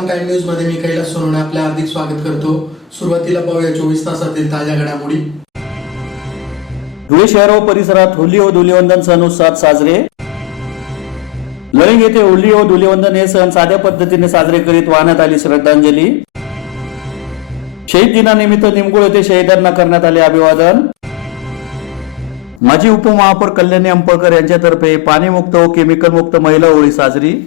Prime time news मध्ये मी कैलास सोनवणे आपले हार्दिक स्वागत करतो। सुरुवातीला पाहूया 24 तासातील ताज्या घडामोडी। धुळे शहर व परिसरात होली व धुलीवंदन सण उत्साहात साजरे। लळिंग येथे होली व धुलीवंदन हे सण साध्या पद्धतीने साजरे करीत वाहण्यात आली श्रद्धांजली। शहीद दिनानिमित्त निमगुळ येथे शहीदांना करण्यात आले अभिवादन। माजी उपमहापौर कल्याणी अंपळकर यांच्यातर्फे पाणीमुक्त व केमिकल मुक्त महिला होळी साजरी।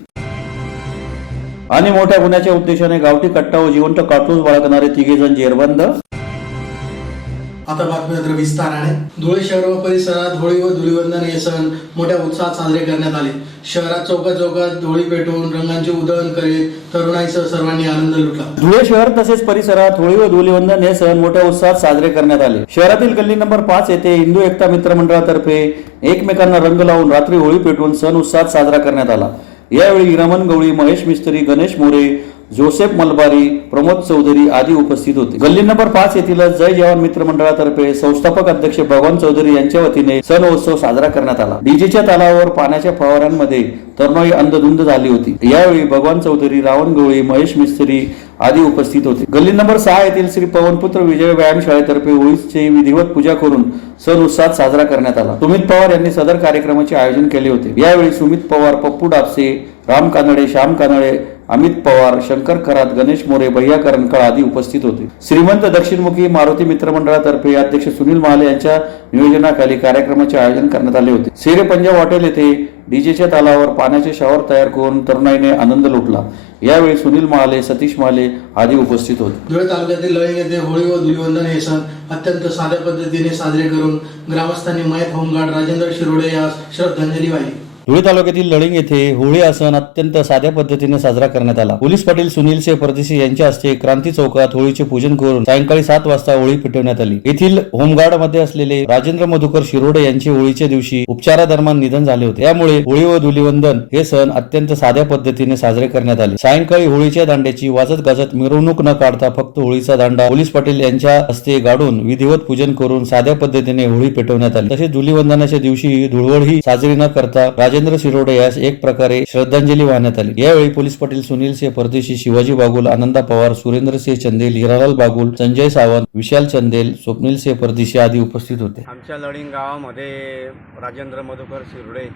आणि मोठ्या गुन्ह्याच्या उद्देशाने गावठी कट्टा व जिवंत कापूस बाळगणारे तिघेजण जेरबंद। आता बातम्या विस्ताराने। धुळे शहर व परिसरात होळी व धुलीवंदन हे सण मोठ्या उत्साहात साजरे करण्यात आले। शहरात चौकात होळी पेटवून रंगांचे उधळण करीत तरुणाईसह सर्वांनी आनंद लुटला। धुळे शहर तसेच परिसरात होळी व धुलीवंदन हे सण मोठ्या उत्साहात साजरे करण्यात आले। शहरातील गल्ली नंबर 5 येथे हिंदू एकता मित्र मंडळातर्फे एकमेकांना रंग लावून रात्री होळी पेटवून सण उत्साहात साजरा करण्यात आला। यावेळी रमण गवळी, महेश मिस्त्री, गणेश मोरे, जोसेफ मलबारी, प्रमोद चौधरी आदी उपस्थित होते। गल्ली नंबर 5 येथील जय जवान मित्र मंडळातर्फे संस्थापक अध्यक्ष भगवान चौधरी यांच्या वतीने सण उत्सव साजरा करण्यात आला। डीजेच्या तालावर पाण्याच्या फवाऱ्यांमध्ये तरुणाई अंधधुंद झाली होती। यावेळी भगवान चौधरी, रावण गवळी, महेश मिस्त्री आदी उपस्थित होते। गल्ली नंबर 6 येथील श्री पवनपुत्र विजय व्यायाम शाळेतर्फे होळीची विधिवत पूजा करून सण उत्साहात साजरा करण्यात आला। सुमित पवार यांनी सदर कार्यक्रमाचे आयोजन केले होते। यावेळी सुमित पवार, पप्पू डापसे, राम कानडे, श्याम कानडे, अमित पवार, शंकर खरात, गणेश मोरे, भैया करणकळ आदी उपस्थित होते। श्रीमंत दक्षिणमुखी मारुती मित्र मंडळातर्फे अध्यक्ष सुनील महाले यांच्या नियोजनाखाली कार्यक्रमाचे आयोजन करण्यात आले होते। शेरे पंजाब हॉटेल येथे डीजेच्या तालावर पाण्याचे शॉवर तयार करून तरुणाईने आनंद लुटला। यावेळी सुनील महाले, सतीश महाले आदी उपस्थित होते। धुळे तालुक्यातील लळिंग येथे होळी व धुलीवंदन हे सण अत्यंत साध्या पद्धतीने साजरे करून ग्रामस्थांनी मयत होमगार्ड राजेंद्र शिरोडे यास श्रद्धांजली वाहिली। धुळे तालुक्यातील लळिंग येथे होळी हा सण अत्यंत साध्या पद्धतीने साजरा करण्यात आला। पोलीस पाटील सुनील सिंह परदेशी यांच्या हस्ते क्रांती चौकात होळीचे पूजन करून सायंकाळी 7 वाजता होळी पेटवण्यात आली। येथील होमगार्ड मध्ये असलेले राजेंद्र मधुकर शिरोडे यांचे होळीच्या दिवशी उपचारादरम्यान निधन झाले होते। त्यामुळे होळी व धुलीवंदन हे सण अत्यंत साध्या पद्धतीने साजरे करण्यात आले। सायंकाळी होळीच्या दांड्याची वाजत गाजत मिरवणूक न काढता फक्त होळीचा दांडा पोलीस पाटील यांच्या हस्ते गाडून विधिवत पूजन करून साध्या पद्धतीने होळी पेटवण्यात आली। तसेच धुलीवंदनाच्या दिवशी धुळवड ही साजरी न करता राजेंद्र शिरोडे यास एक प्रकारे श्रद्धांजली वाहण्यात आली। यावेळी पोलीस पाटील सुनील सिंह परदेशी, शिवाजी बागुल, आनंदा पवार, सुरेंद्र सिंह चंदेल, हिरालाल बागुल, संजय सावंत, विशाल चंदेल, स्वप्नील सिंह परदेशी आदी उपस्थित होते। आमच्या लळिंग गावामध्ये राजेंद्र मधुकर शिरोडे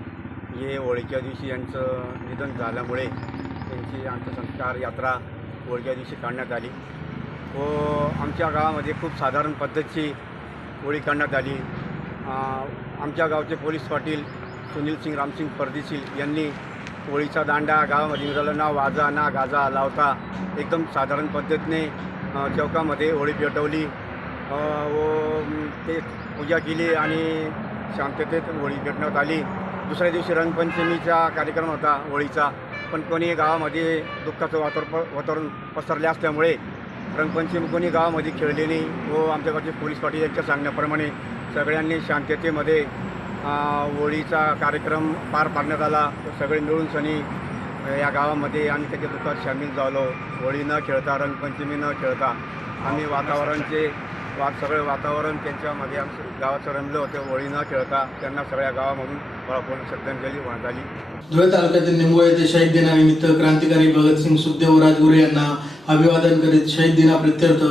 हे होळीच्या दिवशी यांचं निधन झाल्यामुळे त्यांची अंत्यसंस्कार यात्रा होळीच्या दिवशी काढण्यात आली व आमच्या गावामध्ये खूप साधारण पद्धतीची होळी काढण्यात आली। आमच्या गावचे पोलीस पाटील सुनील सिंग रामसिंग परदेशी यांनी होळीचा दांडा गावामध्ये मिळाला, ना वाजा ना गाजा लावता एकदम साधारण पद्धतीने चौकामध्ये होळी पेटवली व ते पूजा केली आणि शांततेत होळी पेटवण्यात आली। दुसऱ्या दिवशी रंगपंचमीचा कार्यक्रम होता होळीचा, पण कोणी गावामध्ये दुःखाचं वातावरण पसरले असल्यामुळे रंगपंचमी कोणी गावामध्ये खेळले नाही व आमच्या गावचे पोलीस पाटील यांच्या सांगण्याप्रमाणे सगळ्यांनी शांततेमध्ये होळीचा कार्यक्रम पार पाडण्यात आला। सगळे मिळून सनी या गावामध्ये आम्ही त्याच्या दुःखात सामील झालो। होळी न खेळता, रंगपंचमी न खेळता आम्ही सगळे वातावरण त्यांच्यामध्ये आमचं गावाचं रमलं होतं। होळी न खेळता त्यांना सगळ्या गावामधून श्रद्धांजली वाहण्यात आली। धुळे तालुक्यातील निमगुळ येथे शहीद दिनानिमित्त क्रांतिकारी भगतसिंग सुखदेव राजगुरू यांना अभिवादन करीत शहीद दिनाप्रित्यर्थ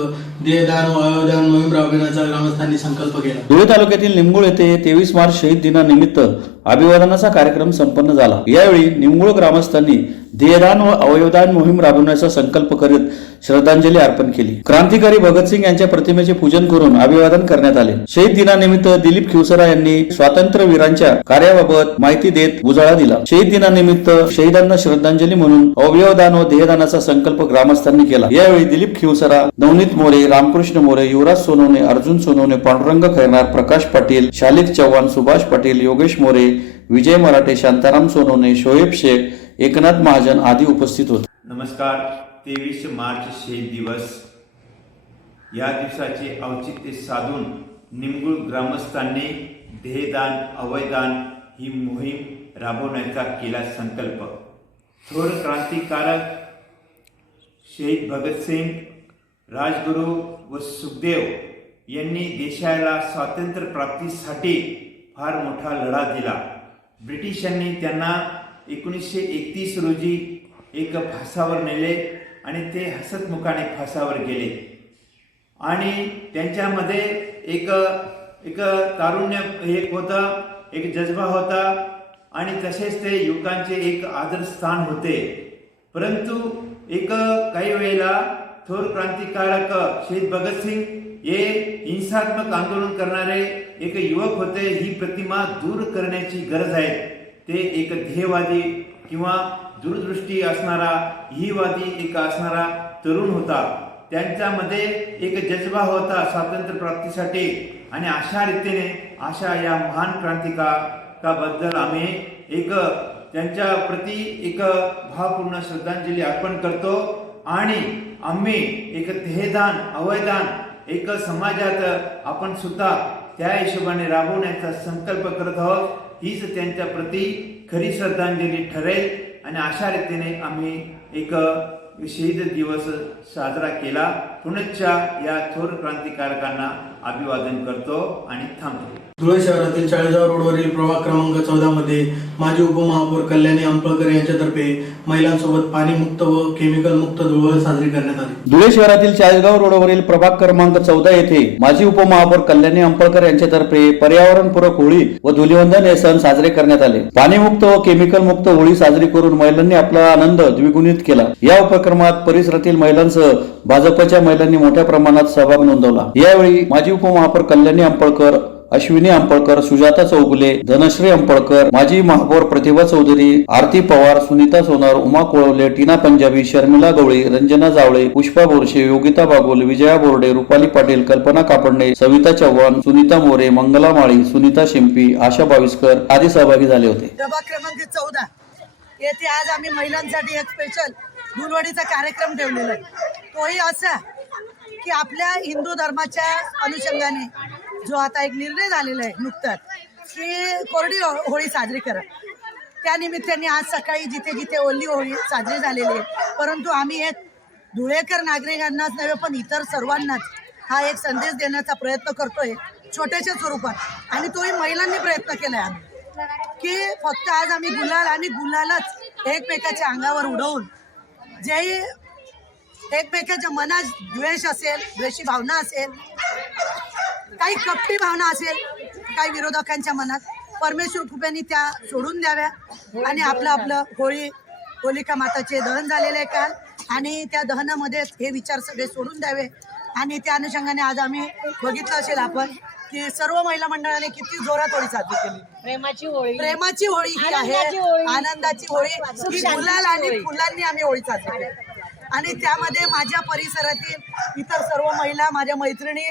देहदान व अवयवदान मोहीम राबविण्याचा ग्रामस्थांनी संकल्प केला। धुळे तालुक्यातील निमगुळ येथे 23 मार्च शहीद दिनानिमित्त अभिवादनाचा कार्यक्रम संपन्न झाला। यावेळी निमगुळ ग्रामस्थांनी देहदान व अवयवदान मोहीम राबविण्याचा संकल्प करीत श्रद्धांजली अर्पण केली। क्रांतिकारी भगतसिंग यांच्या प्रतिमेचे पूजन करून अभिवादन करण्यात आले। शहीद दिनानिमित्त दिलीप खिवसरा यांनी स्वातंत्र्यवीरांच्या कार्याबाबत माहिती देत उजाळा दिला। शहीद दिनानिमित्त शहीदांना श्रद्धांजली म्हणून अवयवदान व देहदानाचा संकल्प ग्रामस्थांनी केला। यावेळी दिलीप खिवसरा, नवनीत मोरे, रामकृष्ण मोरे, युवराज सोनवणे, अर्जुन सोनवणे, पांडुरंग खैरनार, प्रकाश पाटील, शालिक चव्हाण, सुभाष पाटील, योगेश मोरे, विजय मराठे, शांताराम सोनवणे, शोएब शेख, एकनाथ महाजन आदी उपस्थित होते। नमस्कार। 23 मार्च शहीद दिवस या दिवसाचे औचित्य साधून निमगुळ ग्रामस्थांनी देहदान अवयदान ही मोहीम राबवण्याचा केला संकल्प। थोर क्रांतिकारक शहीद भगतसिंग, राजगुरू व सुखदेव यांनी देशाला स्वातंत्र्य प्राप्तीसाठी फार मोठा लढा दिला। ब्रिटिशांनी त्यांना 1931 रोजी एक फासावर नेले आणि ते हसतमुखाने फासावर गेले आणि त्यांच्यामध्ये एक एक तारुण्य एक होतं, एक जज्बा होता आणि तसेच ते युवकांचे एक आदरस्थान होते. परंतु एक काही वेळेला थोर क्रांतिकारक शहीद भगतसिंग हे हिंसात्मक आंदोलन करणारे एक युवक होते. ही प्रतिमा दूर करण्याची गरज आहे. ते एक ध्येयवादी किंवा दूरदृष्टी असणारा, हीवादी एक असणारा तरुण होता. त्यांच्यामध्ये एक जज्बा होता स्वातंत्र्य प्राप्तीसाठी आणि अशा रीतीने अशा या महान क्रांतिकारकाबद्दल आम्ही एक त्यांच्या प्रती एक भावपूर्ण श्रद्धांजली अर्पण करतो आणि आम्ही एक ध्येयदान अवयदान एक समाजात आपण सुद्धा त्या हिशोबाने राबवण्याचा संकल्प करत आहोत. हीच त्यांच्या प्रती खरी श्रद्धांजली ठरेल आणि अशा रीतीने आम्ही एक शहीद दिवस साजरा केला. पुण्याच्या या थोर क्रांतिकारकांना अभिवादन करतो आणि थांबतो. धुळे शहरातील चाळीसगाव रोडवरील प्रभाग क्रमांक 14 मध्ये माजी उपमहापौर कल्याणी अंपळकर यांच्यातर्फे महिलांसोबत पाणीमुक्त व केमिकल मुक्त धुळवड साजरी करण्यात आली. धुळे शहरातील चाळीसगाव रोडवरील प्रभाग क्रमांक 14 येथे माजी उपमहापौर कल्याणी अंपळकर यांच्यातर्फे पर्यावरणपूरक होळी व धुलीवंदन हे सण साजरे करण्यात आले. पाणीमुक्त व केमिकल मुक्त होळी साजरी करून महिलांनी आपला आनंद द्विगुणित केला. या उपक्रमात परिसरातील महिलांसह भाजपच्या महिलांनी मोठ्या प्रमाणात सहभाग नोंदवला. यावेळी माजी उपमहापौर कल्याणी अंपळकर, अश्विनी अंपळकर, सुजाता चौगुले, धनश्री अंपळकर, माजी महापौर प्रतिभा चौधरी, आरती पवार, सुनीता सोनार, उमा कोळवले, टीना पंजाबी, शर्मिला गवळी, रंजना जावळे, पुष्पा बोरशे, योगिता बागोल, विजया बोर्डे, रुपाली पाटील, कल्पना कापडणे, सविता चव्हाण, सुनीता मोरे, मंगला माळी, सुनीता शिंपी, आशा बाविस्कर आदी सहभागी झाले होते. प्रभाग क्रमांक 14 येथे आज आम्ही महिलांसाठी एक स्पेशल धुलवडीचा कार्यक्रम ठेवलेला आहे. तोही असा की आपल्या हिंदू धर्माच्या अनुषंगाने जो आता एक निर्णय झालेला आहे नुकताच की कोरडी होळी साजरी करा. त्या निमित्ताने आज सकाळी जिथे जिथे ओली होळी साजरी झालेली आहे, परंतु आम्ही एक धुळेकर नागरिकांनाच नव्हे पण इतर सर्वांनाच हा एक संदेश देण्याचा प्रयत्न करतोय छोट्याशा स्वरूपात आणि तोही महिलांनी प्रयत्न केलाय आम्ही की फक्त आज आम्ही गुलाल आणि गुलालच एकमेकाच्या अंगावर उडवून जे एकमेकाच्या मनात द्वेष असेल, द्वेषी भावना असेल, काही कपटी भावना असेल काही विरोधकांच्या मनात, परमेश्वर कृपेने त्या सोडून द्याव्या आणि आपलं होलिका माताचे दहन झालेले आहे काल आणि त्या दहनामध्ये हे विचार सगळे सोडून द्यावे. आणि त्या अनुषंगाने आज आम्ही बघितलं असेल आपण की सर्व महिला मंडळाने किती जोरात होळी साजरी केली. प्रेमाची होळी ही आहे, आनंदाची होळी ही गुलाल आणि फुलांनी आम्ही होळी साजरी केली. आणि त्यामध्ये माझ्या परिसरातील इतर सर्व महिला, माझ्या मैत्रिणी,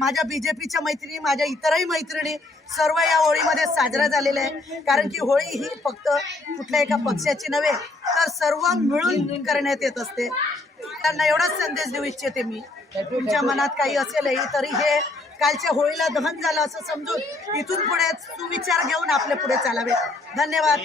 माझ्या बीजेपीच्या मैत्रिणी, माझ्या इतरही मैत्रिणी सर्व या होळीमध्ये साजरा झालेल्या आहे. कारण की होळी ही फक्त कुठल्या एका पक्षाची नव्हे तर सर्व मिळून करण्यात येत असते. त्यांना एवढाच संदेश देऊ इच्छिते मी, तुमच्या मनात काही असेलही तरी हे कालच्या होळीला दहन झालं असं समजून इथून पुढे सुविचार घेऊन आपल्या पुढे चालावे. धन्यवाद.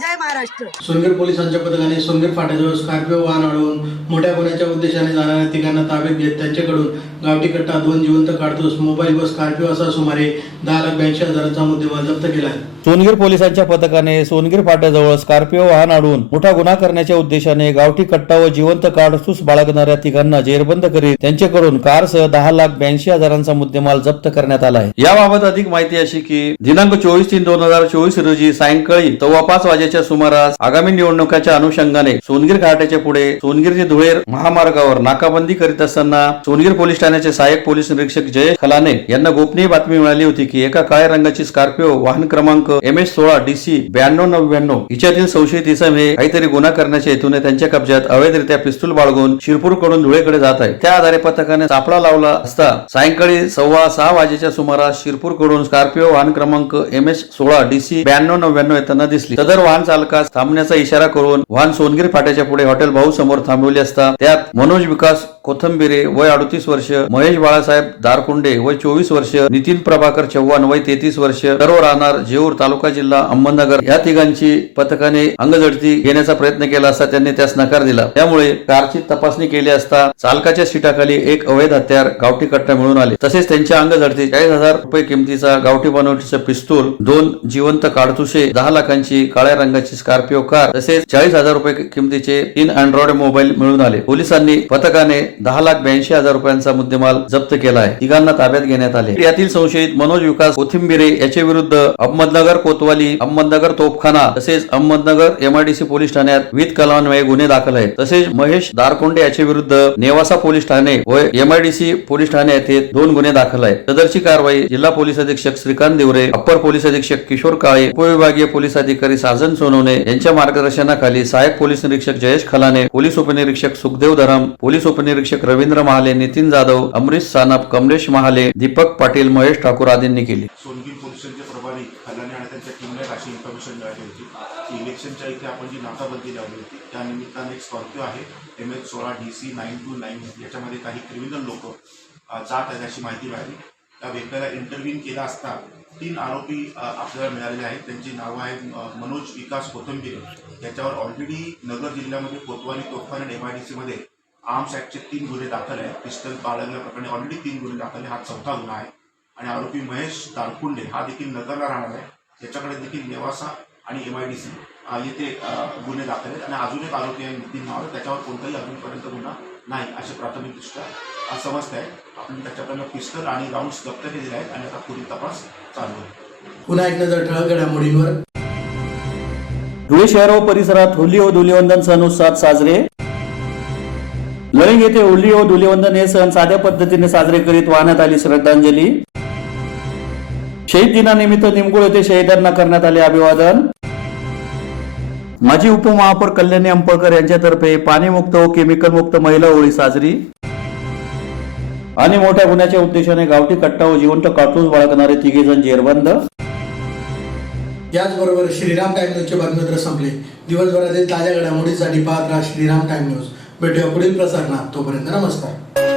जय महाराष्ट्र. सोनगीर पोलिसांच्या पथकाने सोनगीर फाट्याजवळ स्कॉर्पिओ वाहन अडवून मोठ्या गुन्ह्याच्या उद्देशाने जाणाऱ्या तिघांना ताब्यात घेत त्यांच्याकडून गावठी कट्टा, 2 जिवंत काडतूस, मोबाईल व स्कॉर्पिओ असा सुमारे 10,82,000चा मुद्देमाल जप्त केला आहे. सोनगीर पोलिसांच्या पथकाने सोनगीर फाट्याजवळ स्कॉर्पिओ वाहन अडवून मोठा गुन्हा करण्याच्या उद्देशाने गावठी कट्टा व जिवंत काडतूस बाळगणाऱ्या तिघांना जेरबंद करीत त्यांच्याकडून कारसह 10,82,000चा मुद्देमाल जप्त करण्यात आला आहे. याबाबत अधिक माहिती अशी की दिनांक 24/3/2024 रोजी सायंकाळी 5:15 वाजेच्या सुमारास आगामी निवडणुकाच्या अनुषंगाने सोनगीर घाटाच्या पुढे सोनगीर ते धुळे महामार्गावर नाकाबंदी करीत असताना सोनगीर पोलीस ठाण्याचे सहाय्यक पोलीस निरीक्षक जयेश खलाने यांना गोपनीय बातमी मिळाली होती की एका काळ्या रंगाची स्कॉर्पिओ वाहन क्रमांक MS16 DC 9299 हिच्यातील संशयित इसम हे काहीतरी गुन्हा करण्याच्या हेतूने त्यांच्या कब्जात अवैधरित्या पिस्तूल बाळगून शिरपूरकडून धुळेकडे जात आहे. त्या आधारे पथकाने सापळा लावला असता सायंकाळी 6:15 वाजेच्या सुमारास शिरपूरकडून स्कॉर्पिओ वाहन क्रमांक MS16 DC 9299 येताना दिसली. सदर वाहन चालकास थांबण्याचा इशारा करून वाहन सोनगीर फाट्याच्या पुढे हॉटेल भाऊ समोर थांबवले असता त्यात मनोज विकास कोथंबिरे वय 38 वर्ष, महेश बाळासाहेब दारकुंडे वय 24 वर्ष, नितीन प्रभाकर चव्हाण वय 33 वर्ष सर्व राहणार जेऊर तालुका जिल्हा अहमदनगर या तिघांची पथकाने अंगझडती घेण्याचा प्रयत्न केला असता त्यांनी त्यास नकार दिला. त्यामुळे कारची तपासणी केली असता चालकाच्या सीटाखाली एक अवैध हत्यार गावठी कट्टा मिळून आले. तसेच त्यांच्या अंग झडती 40,000 रुपये किमतीचा गावठी बनवटीचा पिस्तूल, 2 जिवंत काडतुसे, 10 लाखांची काळ्या रंगाची स्कॉर्पिओ कार तसेच 40,000 रुपये किमतीचे 3 अँड्रॉइड मोबाईल मिळून आले. पोलिसांनी पथकाने 10,82,000 रुपयांचा मुद्देमाल जप्त केला आहे. तिघांना ताब्यात घेण्यात आले. यातील संशयित मनोज विकास कोथिंबिरे याच्या विरुद्ध अहमदनगर कोतवाली, अहमदनगर तोफखाना तसेच अहमदनगर एमआयडीसी पोलीस ठाण्यात विविध कलमान्वये गुन्हे दाखल आहेत. तसेच महेश दारकोंडे याच्या विरुद्ध नेवासा पोलीस ठाणे व एमआयडीसी पोलीस ठाणे येथे 2 गुन्हे दाखल आहेत. सदरची कारवाई जिल्हा पोलीस अधीक्षक श्रीकांत दिवरे, अप्पर पोलीस अधीक्षक किशोर काळे, उपविभागीय पोलीस अधिकारी साजन सोनवणे यांच्या मार्गदर्शनाखाली सहाय्यक पोलीस निरीक्षक जयेश खलाने, पोलीस उपनिरीक्षक सुखदेव धरम, पोलीस उपनिरीक्षक रवींद्र महाले, नितीन जाधव, अमरीश सानप, कमलेश महाले, दीपक पाटील, महेश ठाकूर आदींनी केली. सोनगिर पोलिसांचे प्रभारी खलाने आणि त्यांच्या टीमला अशी इन्फॉर्मेशन मिळाली होती की इलेक्शनच्या इथे आपण जी नाकाबंदी लावली होती त्या निमित्ताने एक स्कॉर्पिओ आहे MH16 DC 929 याच्यामध्ये काही क्रिमिनल लोक जात आहेत अशी माहिती मिळाली. त्या व्हेकलला इंटरव्ह्यू केला असता 3 आरोपी आपल्याला मिळालेले आहेत. त्यांची नावं आहेत मनोज विकास कोथिंबिरे, याच्यावर ऑलरेडी नगर जिल्ह्यामध्ये कोतवाली तोफखाना आणि MIDC आर्म्स ॲक्टचे 3 गुन्हे दाखल आहेत. पिस्टल बाळगल्या प्रकरणी ऑलरेडी 3 गुन्हे दाखल आहे. हा 4था गुन्हा आहे. आणि आरोपी महेश दारकुंडे हा देखील नगरला राहणार आहे. याच्याकडे देखील नेवासा आणि MIDC येथे गुन्हे दाखल आहेत. आणि अजून एक आरोपी आहे नितीन नाव, त्याच्यावर कोणताही अजूनपर्यंत गुन्हा नाही असे प्राथमिकदृष्ट्या समजत आहे. आपण त्याच्याकडनं पिस्टल आणि राऊंड्स जप्त केलेले आहेत आणि आता पुढील तपास चालू आहे. पुन्हा एक नजर ठळक घडामोडींवर. धुळे शहर व परिसरात होली व धुलीवंदन सण उत्साहात साजरे. लळिंग येथे होली व धुलीवंदन हे सण साध्या पद्धतीने साजरे करीत वाहण्यात आली श्रद्धांजली. शहीद दिनानिमित्त निमगुळ येथे शहीदांना करण्यात आले अभिवादन. माजी उपमहापौर कल्याणी अंपळकर यांच्यातर्फे पाणीमुक्त व केमिकल मुक्त महिला होळी साजरी. आणि मोठ्या गुन्ह्याच्या उद्देशाने गावठी कट्टा व जिवंत काडतूस बाळगणारे 3 जण जेरबंद. याचबरोबर श्रीराम टाइम न्यूजचे बातमीपत्र संपले. दिवसभरातील ताज्या घडामोडींसाठी पाहत राहा श्रीराम टाइम न्यूज. भेटूया पुढील प्रसारणात. तोपर्यंत नमस्कार.